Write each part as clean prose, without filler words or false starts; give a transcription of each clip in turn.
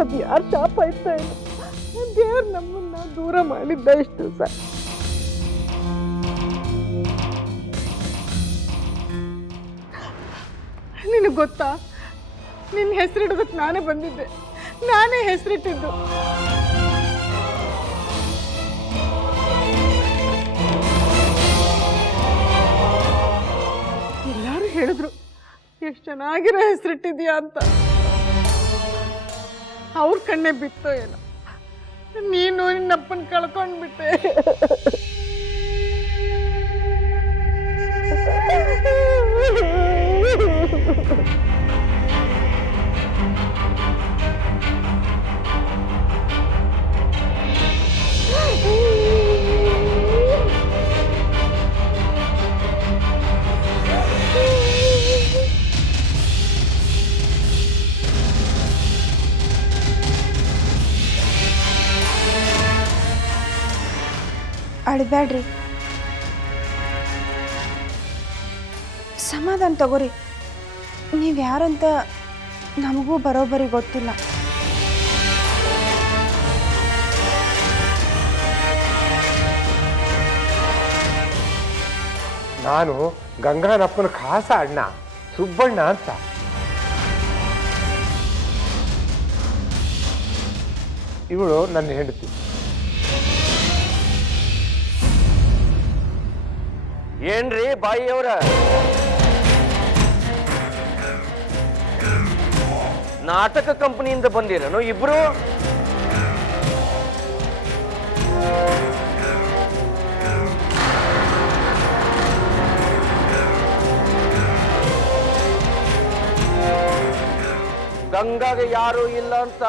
ಅದು ಯಾರು ಶಾಪ ಇತ್ತ ದೇವ್ರು ನಮ್ಮನ್ನ ದೂರ ಮಾಡಿದ್ದ ಇಷ್ಟು ದಿವಸ. ನಿನಗೆ ಗೊತ್ತಾ, ನಿನ್ನ ಹೆಸರಿಡೋದಕ್ಕೆ ನಾನೇ ಬಂದಿದ್ದೆ, ನಾನೇ ಹೆಸರಿಟ್ಟಿದ್ದು. ಎಲ್ಲರೂ ಹೇಳಿದ್ರು ಎಷ್ಟು ಚೆನ್ನಾಗಿರೋ ಹೆಸರಿಟ್ಟಿದ್ಯಾ ಅಂತ. ಅವ್ರ ಕಣ್ಣೆ ಬಿತ್ತೋ ಏನೋ, ನೀನು ನಿನ್ನಪ್ಪನ ಕಳ್ಕೊಂಡ್ಬಿಟ್ಟೆ. ಅಳಬೇಡ್ರಿ, ಸಮಾಧಾನ ತಗೋರಿ. ನೀವು ಯಾರಂತ ನಮಗೂ ಬರೋಬ್ಬರಿ ಗೊತ್ತಿಲ್ಲ. ನಾನು ಗಂಗಾನಪ್ಪನ ಖಾಸ ಅಣ್ಣ ಸುಬ್ಬಣ್ಣ ಅಂತ. ಇವಳು ನನ್ನ ಹೆಂಡತಿ. ಏನ್ರಿ ಬಾಯಿಯವರ, ನಾಟಕ ಕಂಪನಿಯಿಂದ ಬಂದಿರನು ಇಬ್ರು? ಗಂಗಾಗೆ ಯಾರು ಇಲ್ಲ ಅಂತ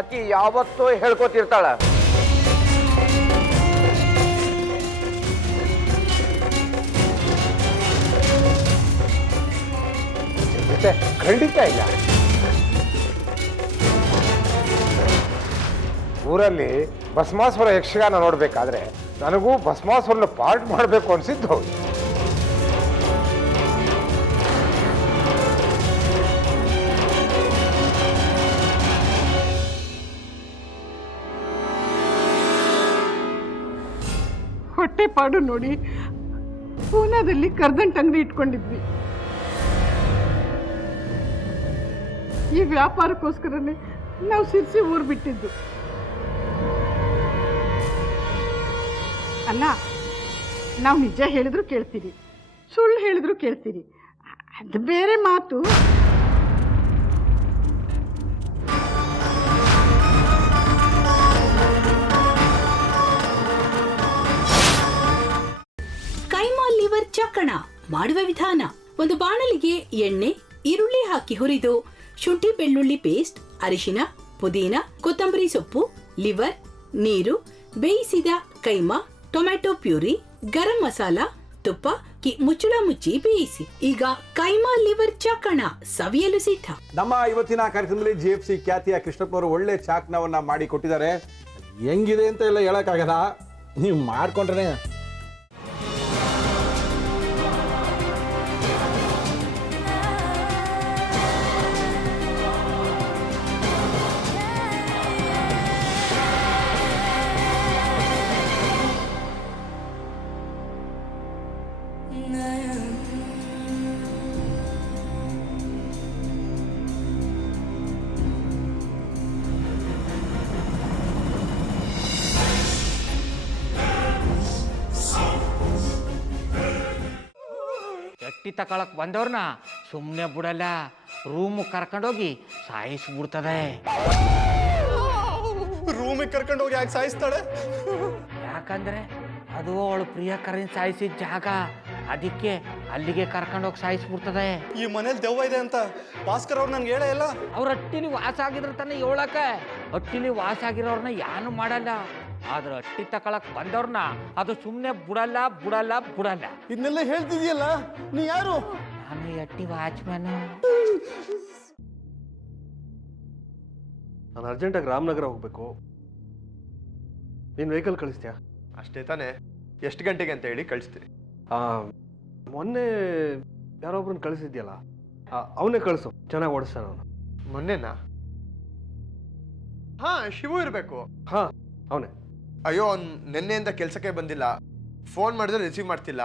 ಆಕಿ ಯಾವತ್ತೂ ಹೇಳ್ಕೊತಿರ್ತಾಳ. ಖಂಡಿತ ಇಲ್ಲ. ಊರಲ್ಲಿ ಭಸ್ಮಾಸುರ ಯಕ್ಷಗಾನ ನೋಡ್ಬೇಕಾದ್ರೆ ನನಗೂ ಭಸ್ಮಾಸುರನ ಪಾರ್ಟ್ ಮಾಡಬೇಕು ಅನ್ಸಿದ್ದು ಹೌದು. ಹೊಟ್ಟೆ ಪಾಡು ನೋಡಿ ಪೂನಾದಲ್ಲಿ ಕರ್ದಂಟ್ ಅಂಗಡಿ ಇಟ್ಕೊಂಡಿದ್ವಿ. ಈ ವ್ಯಾಪಾರಕ್ಕೋಸ್ಕರನೇ ನಾವು ಸಿರ್ಸಿ ಊರು ಬಿಟ್ಟಿದ್ದು. ಅಲ್ಲ, ನಾವು ನಿಜ ಹೇಳಿದ್ರು ಕೇಳ್ತೀರಿ, ಸುಳ್ಳು ಹೇಳಿದ್ರು ಕೇಳ್ತೀರಿ, ಅದು ಬೇರೆ ಮಾತು. ಕೈಮಾ ಲಿವರ್ ಚಕ್ಕಣ ಮಾಡುವ ವಿಧಾನ: ಒಂದು ಬಾಣಲಿಗೆ ಎಣ್ಣೆ, ಈರುಳ್ಳಿ ಹಾಕಿ ಹುರಿದು ಶುಂಠಿ ಬೆಳ್ಳುಳ್ಳಿ ಪೇಸ್ಟ್, ಅರಿಶಿನ, ಪುದೀನ, ಕೊತ್ತಂಬರಿ ಸೊಪ್ಪು, ಲಿವರ್, ನೀರು, ಬೇಯಿಸಿದ ಕೈಮಾ, ಟೊಮ್ಯಾಟೊ ಪ್ಯೂರಿ, ಗರಂ ಮಸಾಲ, ತುಪ್ಪ ಮುಚ್ಚಳ ಮುಚ್ಚಿ ಬೇಯಿಸಿ. ಈಗ ಕೈಮಾ ಲಿವರ್ ಚಾಕಣ ಸವಿಯಲು ಸಿದ್ಧ. ನಮ್ಮ ಇವತ್ತಿನ ಕಾರ್ಯಕ್ರಮದಲ್ಲಿ GFC ಖ್ಯಾತಿಯ ಕೃಷ್ಣಪ್ಪನವರು ಒಳ್ಳೆ ಚಾಕ್ನವನ್ನ ಮಾಡಿ ಕೊಟ್ಟಿದ್ದಾರೆ. ಹೆಂಗಿದೆ ಅಂತ ಎಲ್ಲ ಹೇಳಕ್ಕಾಗಲ್ಲ, ನೀವು ಮಾಡ್ಕೊಂಡ್ರೆ. ಎಟ್ಟಿ ತಕೊಳಕ್ ಬಂದವ್ರನ್ನ ಸುಮ್ಮನೆ ಬಿಡಲ್ಲ, ರೂಮ್ ಕರ್ಕೊಂಡೋಗಿ ಸಾಯಿಸ್ಬಿಡ್ತದೆ. ರೂಮಿಗೆ ಕರ್ಕೊಂಡೋಗಿ ಯಾಕೆ ಸಾಯಿಸ್ತಾಳೆ? ಯಾಕಂದ್ರೆ ಅದು ಅವಳು ಪ್ರಿಯಕರನ್ ಸಾಯಿಸಿದ ಜಾಗ, ಅದಕ್ಕೆ ಅಲ್ಲಿಗೆ ಕರ್ಕೊಂಡೋಗಿ ಸಾಯಿಸ್ಬಿಡ್ತದೆ. ಈ ಮನೇಲಿ ದೆವ್ವ ಇದೆ ಅಂತ ಭಾಸ್ಕರ್ ಅವ್ರು ನನ್ಗೆ ಹೇಳೇ ಇಲ್ಲ. ಅವ್ರ ಹಟ್ಟಿಲಿ ವಾಸ ಆಗಿದ್ರ ತಾನೆ ಹೇಳಕ. ಹಟ್ಟಿಲಿ ವಾಸ ಆಗಿರೋರ್ನ ಯಾನು ಮಾಡಲ್ಲ, ಆದ್ರೆ ಹಟ್ಟಿ ತಕೊಳಕ್ ಬಂದವ್ರನ್ನ ಅದು ಸುಮ್ಮನೆ ಬಿಡಲ್ಲ ಬಿಡಲ್ಲ ಬಿಡಲ್ಲ. ಇದನ್ನೆಲ್ಲ ಹೇಳ್ತಿದ್ಯಲ್ಲ, ನೀ ಯಾರು? ನಾನು ಹಟ್ಟಿ ವಾಚ್ಮ್ಯಾನ್. ನಾನು ಅರ್ಜೆಂಟಾಗಿ ರಾಮನಗರ ಹೋಗ್ಬೇಕು. ನೀನು ವೆಹಿಕಲ್ ಕಳಿಸ್ತೀಯಾ? ಅಷ್ಟೇ ತಾನೆ, ಎಷ್ಟು ಗಂಟೆಗೆ ಅಂತ ಹೇಳಿ ಕಳಿಸ್ತೀನಿ. ಮೊನ್ನೆ ಯಾರೊಬ್ರನ್ನ ಕಳಿಸಿದ್ಯಲ್ಲ, ಅವನೇ ಕಳಿಸು, ಚೆನ್ನಾಗಿ ಓಡಿಸ್ತಾನೆ ಅವನು. ಮೊನ್ನೆನಾ? ಹಾ ಶಿವು ಇರಬೇಕು. ಹಾ ಅವನೇ. ಅಯ್ಯೋ ಅವ್ನು ನಿನ್ನೆಯಿಂದ ಕೆಲಸಕ್ಕೆ ಬಂದಿಲ್ಲ. ಫೋನ್ ಮಾಡಿದ್ರೆ ರಿಸೀವ್ ಮಾಡ್ತಿಲ್ಲ.